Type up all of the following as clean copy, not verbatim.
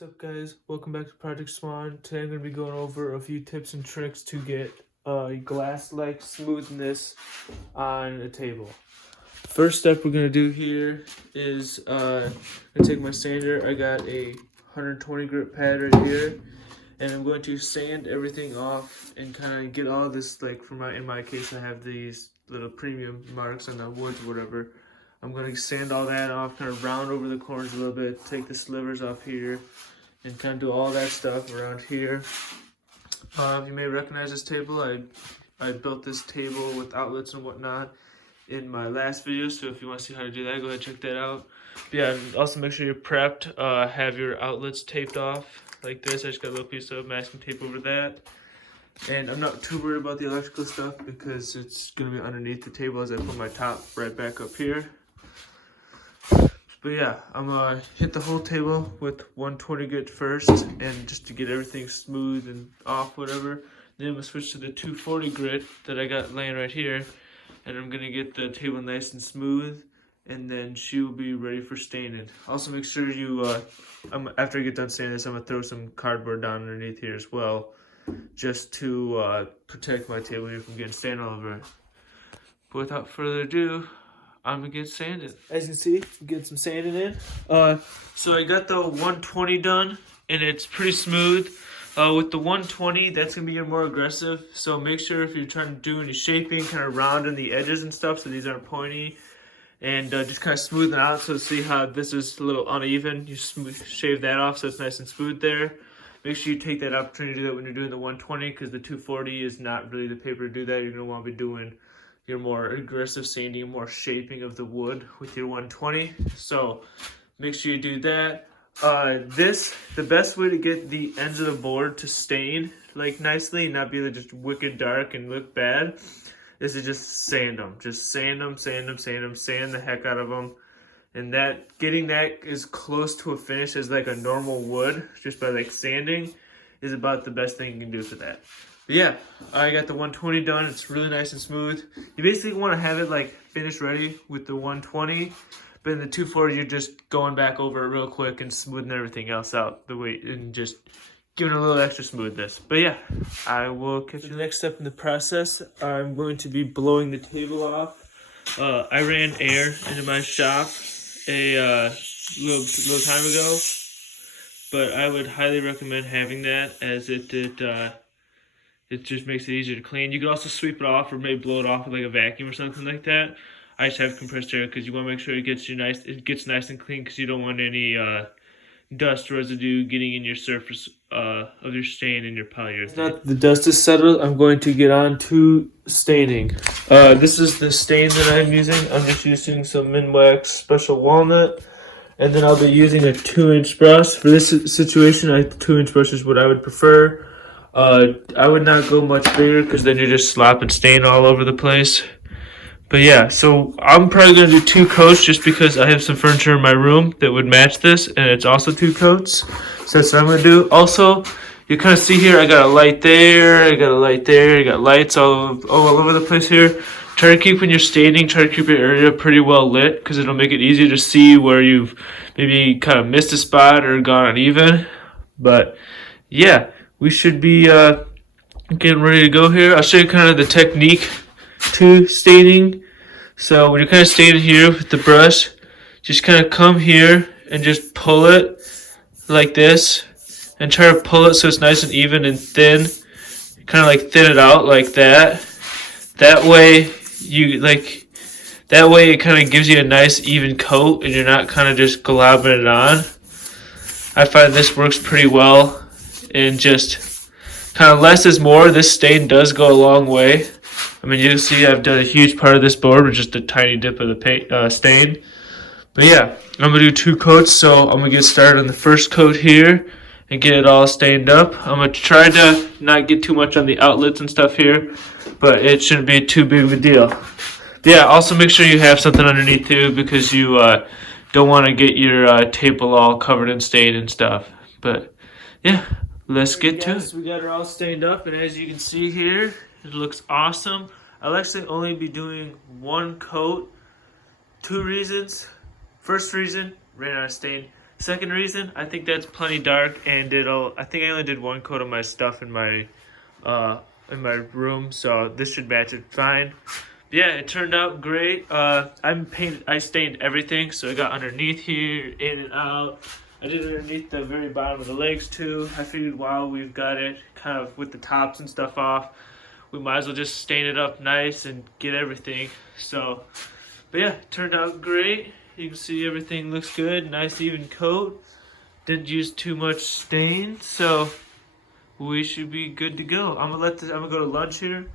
What's up, guys? Welcome back to Project Swan. Today I'm going to be going over a few tips and tricks to get glass-like smoothness on a table. First step we're going to do here is I'm going to take my sander. I got a 120 grit pad right here, and I'm going to sand everything off and kind of get all this, like in my case I have these little premium marks on the woods or whatever. I'm going to sand all that off, kind of round over the corners a little bit, take the slivers off here, and kind of do all that stuff around here. You may recognize this table. I built this table with outlets and whatnot in my last video, so if you want to see how to do that, go ahead and check that out. But yeah, also make sure you're prepped. Have your outlets taped off like this. I just got a little piece of masking tape over that. And I'm not too worried about the electrical stuff because it's going to be underneath the table as I put my top right back up here. But yeah, I'm gonna hit the whole table with 120 grit first, and just to get everything smooth and off, whatever. Then I'm gonna switch to the 240 grit that I got laying right here, and I'm gonna get the table nice and smooth, and then she will be ready for staining. Also, make sure you, after I get done staining this, I'm gonna throw some cardboard down underneath here as well, just to protect my table here from getting stained all over it. But without further ado, I'm gonna get sanded. As you can see, get some sanding in. So I got the 120 done, and it's pretty smooth. With the 120, that's gonna be more aggressive. So make sure if you're trying to do any shaping, kind of rounding the edges and stuff, so these aren't pointy, and just kind of smoothing out. So see how this is a little uneven. You shave that off so it's nice and smooth there. Make sure you take that opportunity to do that when you're doing the 120, because the 240 is not really the paper to do that. You're gonna want to be doing your more aggressive sanding, more shaping of the wood with your 120. So make sure you do that. The best way to get the ends of the board to stain like nicely and not be just wicked dark and look bad is to just sand them. Just sand them, sand the heck out of them. And getting that as close to a finish as like a normal wood, just by like sanding, is about the best thing you can do for that. But yeah, I got the 120 done. It's really nice and smooth. You basically want to have it like finished ready with the 120, but in the 240 you're just going back over it real quick and smoothing everything else out the way and just giving it a little extra smoothness. But yeah, I will catch you. The next step in the process, I'm going to be blowing the table off. I ran air into my shop a little time ago, but I would highly recommend having that, as it just makes it easier to clean. You could also sweep it off or maybe blow it off with like a vacuum or something like that. I just have compressed air because you want to make sure it gets nice and clean, because you don't want any dust residue getting in your surface of your stain in your polyurethane. Now that the dust is settled, I'm going to get on to staining. This is the stain that I'm using. I'm just using some Minwax Special Walnut, and then I'll be using a 2-inch brush. For this situation, the 2-inch brush is what I would prefer. I would not go much bigger, because then you're just slopping stain all over the place. But yeah, so I'm probably going to do 2 coats just because I have some furniture in my room that would match this, and it's also 2 coats. So that's what I'm going to do. Also, you kind of see here, I got a light there, I got a light there, I got lights all over the place here. Try to keep, when you're staining, try to keep your area pretty well lit, because it'll make it easier to see where you've maybe kind of missed a spot or gone uneven. But yeah, we should be getting ready to go here. I'll show you kind of the technique to staining. So when you're kind of staining here with the brush, just kind of come here and just pull it like this, and try to pull it so it's nice and even and thin. Kind of like thin it out like that. That way it kind of gives you a nice even coat, and you're not kind of just globbing it on. I find this works pretty well, and just kind of less is more. This stain does go a long way. I mean, you can see I've done a huge part of this board with just a tiny dip of the paint stain. But yeah, I'm going to do 2 coats, so I'm going to get started on the first coat here and get it all stained up. I'm going to try to not get too much on the outlets and stuff here, but it shouldn't be too big of a deal. But yeah, also make sure you have something underneath too, because you don't want to get your table all covered in stain and stuff. But yeah, let's get to it. We got her all stained up, and as you can see here, it looks awesome. I'll actually only be doing 1 coat. 2 reasons. First reason, ran out of stain. Second reason, I think that's plenty dark, and I think I only did one coat of my stuff in my room, so this should match it fine. Yeah, it turned out great. I stained everything, so I got underneath here, in and out. I did it underneath the very bottom of the legs too. I figured while we've got it kind of with the tops and stuff off, we might as well just stain it up nice and get everything. So, but yeah, it turned out great. You can see everything looks good, nice even coat. Didn't use too much stain, so we should be good to go. I'm gonna go to lunch here,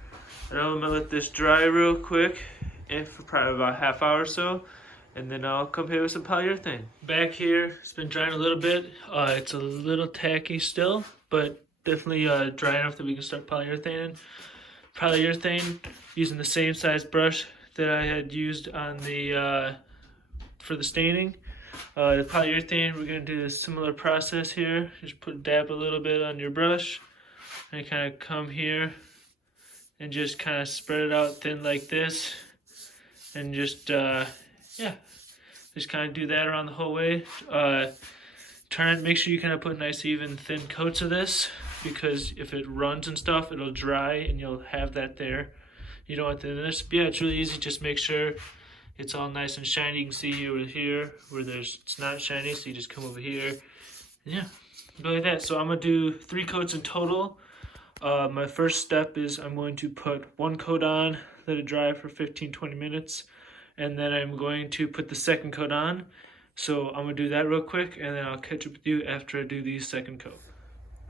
and I'm gonna let this dry real quick, and for probably about a half hour or so, and then I'll come here with some polyurethane. Back here, it's been drying a little bit. It's a little tacky still, but definitely dry enough that we can start polyurethane. Polyurethane using the same size brush that I had used on the for the staining. The polyurethane, we're gonna do a similar process here. Just dab a little bit on your brush, and kind of come here and just kind of spread it out thin like this, and just just kind of do that around the whole way. Make sure you kind of put nice even thin coats of this, because if it runs and stuff, it'll dry and you'll have that there. You don't want this. Yeah, it's really easy. Just make sure it's all nice and shiny. You can see here where it's not shiny, so you just come over here. And yeah, go like that. So I'm gonna do 3 coats in total. My first step is I'm going to put 1 coat on, let it dry for 15-20 minutes, and then I'm going to put the second coat on. So I'm gonna do that real quick, and then I'll catch up with you after I do the second coat.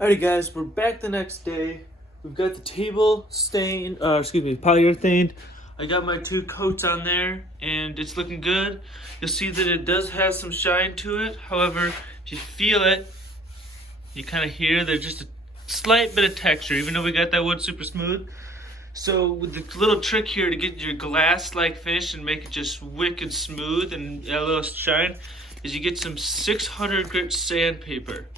Alrighty guys, we're back the next day. We've got the table stained, polyurethane. I got my 2 coats on there, and it's looking good. You'll see that it does have some shine to it. However, if you feel it, you kind of hear there's just a slight bit of texture, even though we got that wood super smooth. So with the little trick here to get your glass-like finish and make it just wicked smooth and a little shine, is you get some 600 grit sandpaper.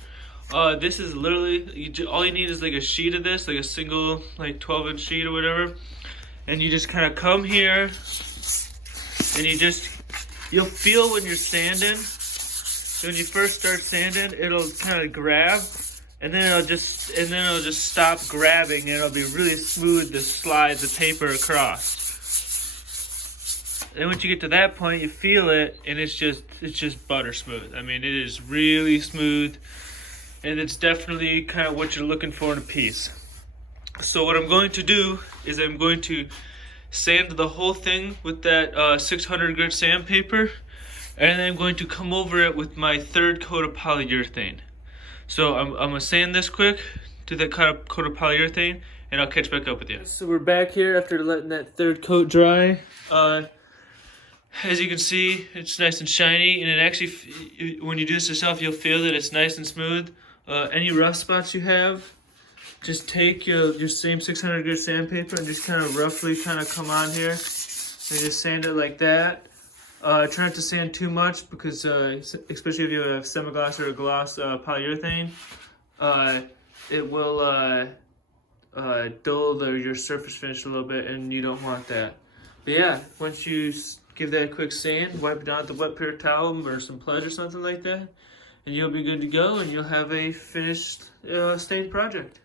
This is literally, all you need is like a sheet of this, like a single like 12-inch sheet or whatever. And you just kind of come here, and you'll feel when you're sanding. When you first start sanding, it'll kind of grab, and then it'll just stop grabbing, and it'll be really smooth to slide the paper across. And once you get to that point, you feel it, and it's just butter smooth. I mean, it is really smooth, and it's definitely kind of what you're looking for in a piece. So what I'm going to do is I'm going to sand the whole thing with that 600 grit sandpaper, and then I'm going to come over it with my 3rd coat of polyurethane. So I'm going to sand this quick, do that coat of polyurethane, and I'll catch back up with you. So we're back here after letting that 3rd coat dry. As you can see, it's nice and shiny, and it actually, when you do this yourself, you'll feel that it's nice and smooth. Any rough spots you have, just take your same 600 grit sandpaper and just kind of roughly come on here and just sand it like that. Try not to sand too much, because especially if you have semi-gloss or a gloss polyurethane, it will dull your surface finish a little bit, and you don't want that. But yeah, once you give that a quick sand, wipe it down with a wet paper towel or some Pledge or something like that, and you'll be good to go, and you'll have a finished stained project.